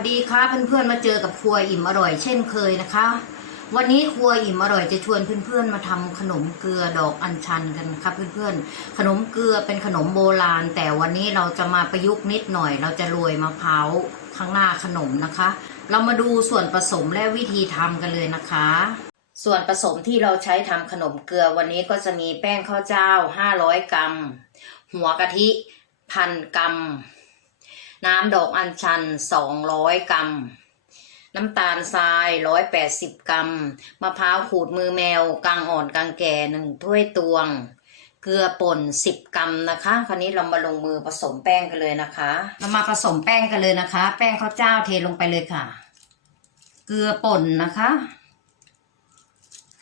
สวัสดีค่ะเพื่อนๆมาเจอกับครัวอิ่มอร่อยเช่นเคยนะคะ วันนี้ครัวอิ่มอร่อยจะชวนเพื่อนๆมาทำขนมเกลือดอกอัญชันกันค่ะเพื่อนๆขนมเกลือเป็นขนมโบราณ แต่วันนี้เราจะมาประยุกต์นิดหน่อย เราจะโรยมะพร้าวข้างหน้าขนมนะคะ เรามาดูส่วนผสมและวิธีทำกันเลยนะคะ ส่วนผสมที่เราใช้ทำขนมเกลือวันนี้ก็จะมีแป้งข้าวเจ้า 500 กรัม หัวกะทิพันกรัม น้ำดอกอัญชัน 200 กรัม น้ำตาลทราย 180 กรัม มะพร้าวขูดมือแมวกลางอ่อนกลางแก่หนึ่งถ้วยตวง เกลือป่น 10 กรัมนะคะ คราวนี้เรามาลงมือผสมแป้งกันเลยนะคะ เรามาผสมแป้งกันเลยนะคะ แป้งข้าวเจ้าเทลงไปเลยค่ะ เกลือป่นนะคะ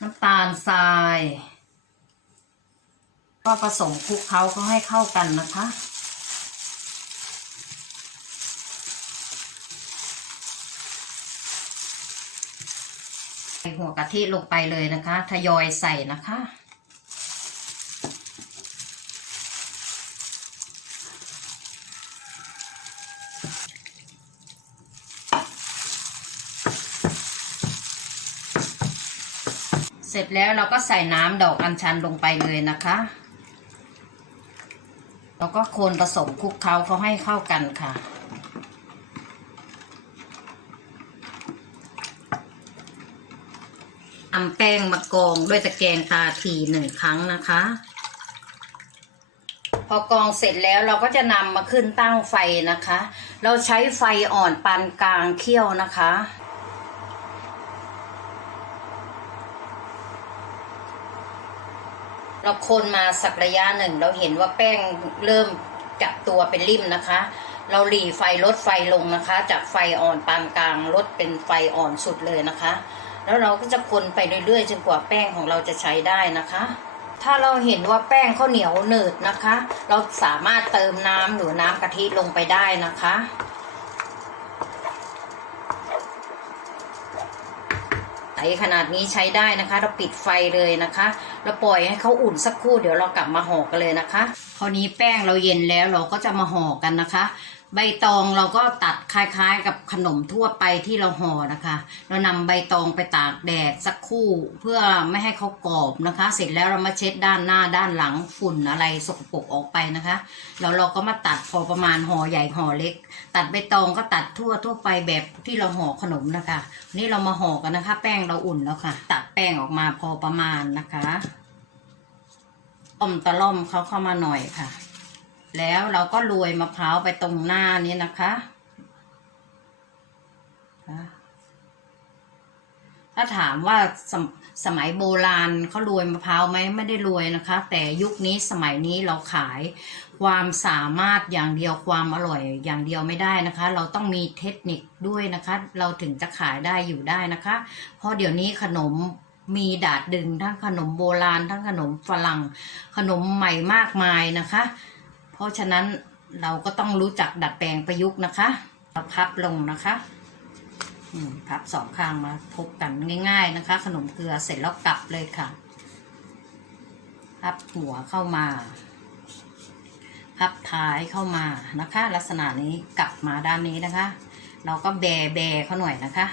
น้ำตาลทราย ก็ผสมคลุกเคล้าเขาให้เข้ากันนะคะ ใส่หัวกะทิลงไปเลยนะคะ ทยอยใส่นะคะ เสร็จแล้วเราก็ใส่น้ำดอกอัญชันลงไปเลยนะคะแล้วก็คนผสมคลุกเคล้าเขาให้เข้ากันค่ะ ทำแป้งมากองด้วยตะแกรงตาทีหนึ่งครั้งนะคะ พอกองเสร็จแล้วเราก็จะนำมาขึ้นตั้งไฟนะคะ เราใช้ไฟอ่อนปานกลางเคี่ยวนะคะเราคนมาสักระยะหนึ่ง เราเห็นว่าแป้งเริ่มจับตัวเป็นริ่มนะคะ เราหลีไฟลดไฟลงนะคะ จากไฟอ่อนปานกลางลดเป็นไฟอ่อนสุดเลยนะคะ แล้วเราก็จะคนไปเรื่อยๆจนกว่าแป้งของเราจะใช้ได้นะคะ ถ้าเราเห็นว่าแป้งข้าวเหนียวหนืดนะคะ เราสามารถเติมน้ำหรือน้ำกะทิลงไปได้นะคะไอขนาดนี้ใช้ได้นะคะ เราปิดไฟเลยนะคะ เราปล่อยให้เขาอุ่นสักครู่เดี๋ยวเรากลับมาห่อกันเลยนะคะ คราวนี้แป้งเราเย็นแล้วเราก็จะมาห่อกันนะคะ ใบตองเราก็ตัดคล้ายๆ กับขนมทั่วไปที่เราห่อนะคะ เรานำใบตองไปตากแดดสักคู่เพื่อไม่ให้เขากรอบนะคะ เสร็จแล้วเรามาเช็ดด้านหน้าด้านหลังฝุ่นอะไรสกปรกออกไปนะคะแล้วเราก็มาตัดพอประมาณห่อใหญ่ห่อเล็ก ตัดใบตองก็ตัดทั่วทั่วไปแบบที่เราห่อขนมนะคะ นี่เรามาห่อกันนะคะ แป้งเราอุ่นแล้วค่ะ ตัดแป้งออกมาพอประมาณนะคะต้มตะล่อมเขาเข้ามาหน่อยค่ะ แล้วเราก็โรยมะพร้าวไปตรงหน้านี้นะคะ ถ้าถามว่าสมสมัยโบราณเขาโรยมะพร้าวไหมไม่ได้โรยนะคะ แต่ยุคนี้สมัยนี้เราขายความสามารถอย่างเดียวความอร่อยอย่างเดียวไม่ได้นะคะ เราต้องมีเทคนิคด้วยนะคะ เราถึงจะขายได้อยู่ได้นะคะ เพราะเดี๋ยวนี้ขนมมีดาดดึงทั้งขนมโบราณ ทั้งขนมฝรั่งขนมใหม่มากมายนะคะ เพราะฉะนั้นเราก็ต้องรู้จักดัดแปลงประยุกต์นะคะเราพับลงนะคะพับสองข้างมาพบกันง่าย ๆนะคะ ขนมเกลือเสร็จแล้วกลับเลยค่ะพับหัวเข้ามา พับท้ายเข้ามานะคะ ลักษณะนี้กลับมาด้านนี้นะคะ เราก็แบแบเขาหน่อยนะคะ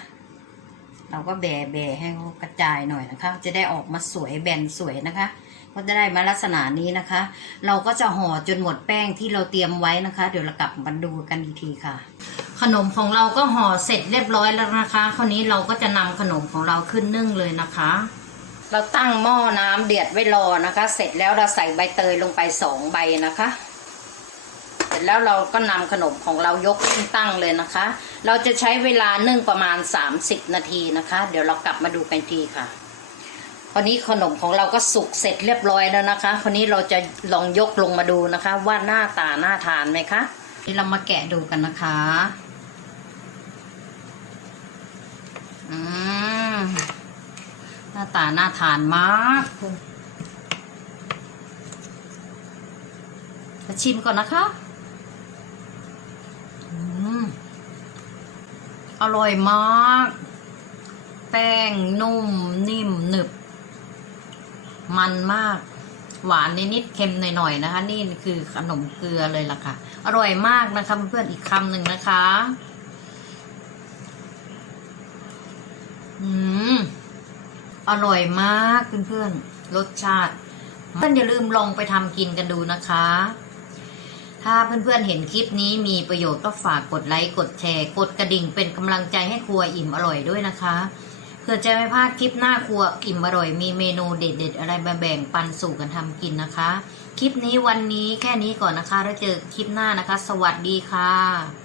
เราก็แบแบให้เขากระจายหน่อยนะคะ จะได้ออกมาสวยแบนสวยนะคะ ก็จะได้มาลักษณะนี้นะคะ เราก็จะห่อจนหมดแป้งที่เราเตรียมไว้นะคะ เดี๋ยวเรากลับมาดูกันอีกทีค่ะ ขนมของเราก็ห่อเสร็จเรียบร้อยแล้วนะคะ คราวนี้เราก็จะนำขนมของเราขึ้นนึ่งเลยนะคะ เราตั้งหม้อน้ำเดือดไว้รอนะคะ เสร็จแล้วเราใส่ใบเตยลงไปสองใบนะคะเสร็จแล้วเราก็นำขนมของเรายกขึ้นตั้งเลยนะคะ เราจะใช้เวลานึ่งประมาณ 30 นาทีนะคะ เดี๋ยวเรากลับมาดูกันทีค่ะ ราวนี้ขนมของเราก็สุกเสร็จเรียบร้อยแล้วนะคะคราวนี้เราจะลองยกลงมาดูนะคะ ว่าหน้าตาน่าทานไหมคะนี่เรามาแกะดูกันนะคะอืมหน้าตาน่าทานมากมาชิมก่อนนะคะอืมอร่อยมาก แป้งนุ่มนิ่มหนึบ มันมาก หวานนิดๆเค็มหน่อยๆนะคะ นี่คือขนมเกลือเลยล่ะค่ะ อร่อยมากนะคะเพื่อนอีกคำหนึ่งนะคะ อืม อร่อยมากเพื่อนๆรสชาติเพื่อนอย่าลืมลองไปทำกินกันดูนะคะ ถ้าเพื่อนๆเห็นคลิปนี้มีประโยชน์ก็ฝากกดไลค์ กดแชร์ กดกระดิ่งเป็นกำลังใจให้ครัวอิ่มอร่อยด้วยนะคะ เพื่อจะไม่พลาดคลิปหน้าครัวอิ่มอร่อย มีเมนูเด็ดๆ อะไรมาแบ่งปันสู่กันทำกินนะคะ คลิปนี้วันนี้แค่นี้ก่อนนะคะ แล้วเจอคลิปหน้านะคะ สวัสดีค่ะ